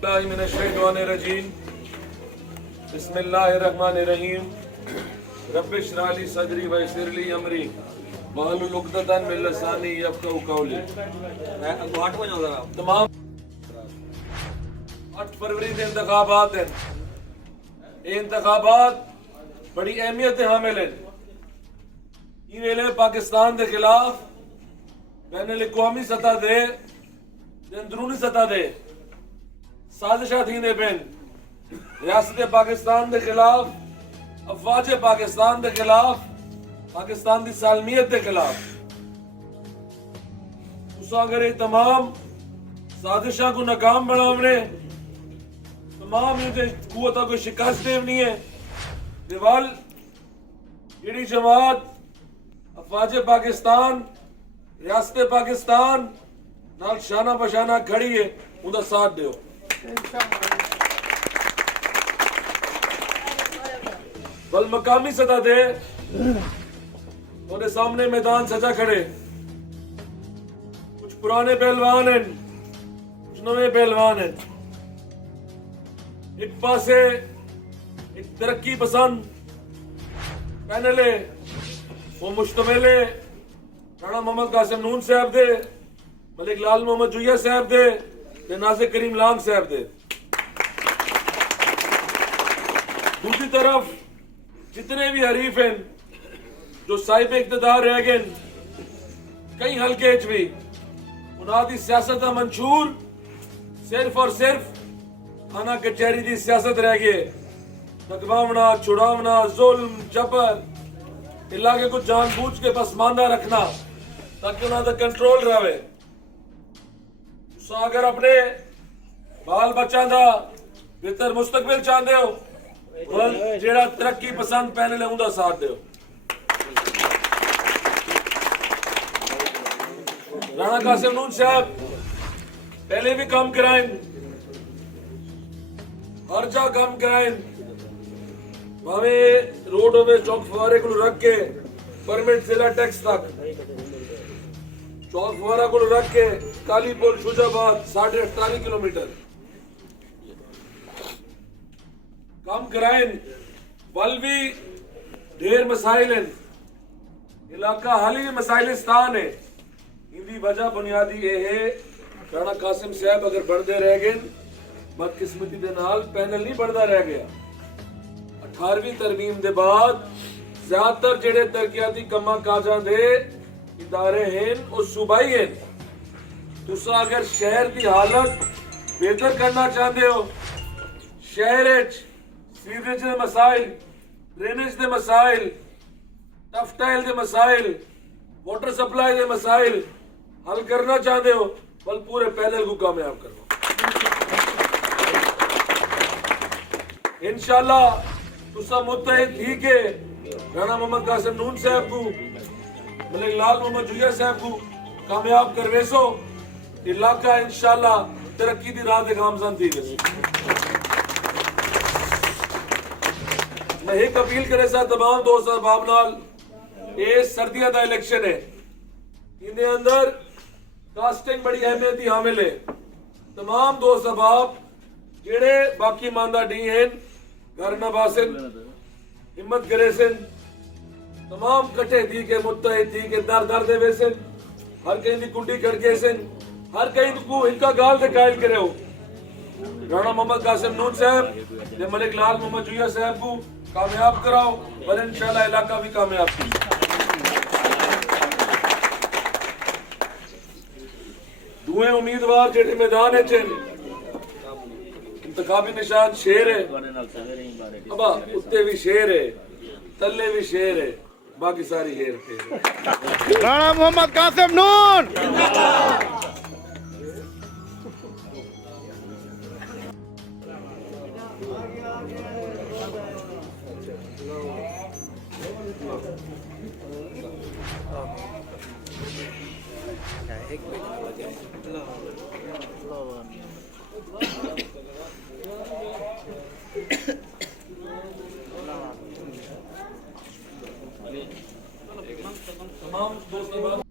मिनश्शैतानिर्रजीम बिस्मिल्लाहिर्रहमानिर्रहीम रब्बिश इश्रह ली सदरी व यस्सिर ली अमरी वहलुल उक़दतन मिन लिसानी यफ़क़हू क़ौली। तमाम 8 फरवरी के इंतखाबात हैं। ये इंतखाबात बड़ी अहमियत हामिल हैं। ये वेले पाकिस्तान के खिलाफ बैनुल अक़वामी सतह दे अंदरूनी सतह दे साजिशा थी ने पेन रियासत पाकिस्तान के खिलाफ, अफवाज पाकिस्तान के खिलाफ, पाकिस्तान की सालमियत के खिलाफ उस अगर ये तमाम साजिशा को नाकाम बनावने, तमाम कुव्वतों को शिकस्त देनी है। दिवाल जी जमात अफवाज पाकिस्तान, रियासत पाकिस्तान नाल शाना बशाना खड़ी है, उनका साथ दो। बल मकामी सतह दे और सामने मैदान सजा खड़े, कुछ पुराने पहलवान हैं, कुछ नवे पहलवान हैं। एक पासे एक तरक्की पसंद पैनल है, वो मुश्तमिल है राणा मोहम्मद कासिम नून साहब दे, मलिक लाल मोहम्मद जुया साहब दे, नाज़िर करीम लांग साहब दे। दूसरी तरफ जितने भी हरीफ हैं जो साहिब इक़्तिदार रह गए, कई हल्के भी उन्होंने सियासत मंशूर सिर्फ और सिर्फ थाना कचहरी की सियासत रह गई। नकवावना, छुड़ावना, जुल्म, जबर, इलाके को जानबूझ के पसमानदा रखना ताकि उन्होंने कंट्रोल रहे। अगर अपने बाल बच्चा का बेहतर मुस्तकबिल चाहते हो, जेड़ा तरक्की पसंद पैनल है उनका साथ दो। राणा कासिम नून साहब पहले भी काम कराए, हर जा काम कराए, भावे रोड होवे चौक फवारे को रख के परमिट जिला टैक्स तक, चौक फवारा को रख के कालीपुर शुजाबाद 48 किलोमीटर काम कराए। बल भी ढेर मसाइल हैं, इलाका हाली मसाइलिस्तान है। इनकी वजह बुनियादी ये है, राणा कासिम साहब अगर बढ़ते रह गए, बदकिस्मती के नाल पैनल नहीं बढ़ता रह गया। 18वीं तरमीम के बाद ज्यादातर जेड़े तरक्याती कमा काजा दे इदारे हैं और सूबाई हैं। तुसा अगर शहर की हालत बेहतर करना चाहते हो, शहर सीवरेज के मसाइल, ड्रेनेज के मसाइल, टफ टाइल के मसाइल, वाटर सप्लाई के मसाइल हल करना चाहते हो, बल पूरे पैनल को कामयाब करो। इंशाल्लाह तुसा मुत्तहिद थी के राणा मोहम्मद कासिम नून साहब को, मलिक लाल मोहम्मद जुया साहब को कामयाब करवेसो। इलाका इंशाल्लाह तरक्की की राह गामजन थी। मैं एक अपील करे सा तमाम दोस्त अहबाब नाल, ये सर्दियों का इलेक्शन है, इनके अंदर कास्टिंग बड़ी अहमियत की हामिल है। तमाम दोस्त अहबाब जेड़े बाकी मानदा डी हैं, घर नबासिन, हिम्मत करे सिन, तमाम कटे थी के मुत्तहिद थी के दर दर दे वेसिन, हर कहीं की कुंडी खड़के सिन, हर कहीं को इनका गाल से कायल करे हो। राणा मोहम्मद कासिम नून साहब ने मलिक लाल मोहम्मद जुया साहब को कामयाब कराओ, और इंशाल्लाह इलाका भी कामयाब थी। दुए उम्मीदवार जेड़े मैदान है चेन, इंतखाबी निशान शेर है, अब उत्ते भी शेर है, तल्ले भी शेर है, बाकी सारी हेर थे। राणा मोहम्मद कासिम नून तमाम दोस्तों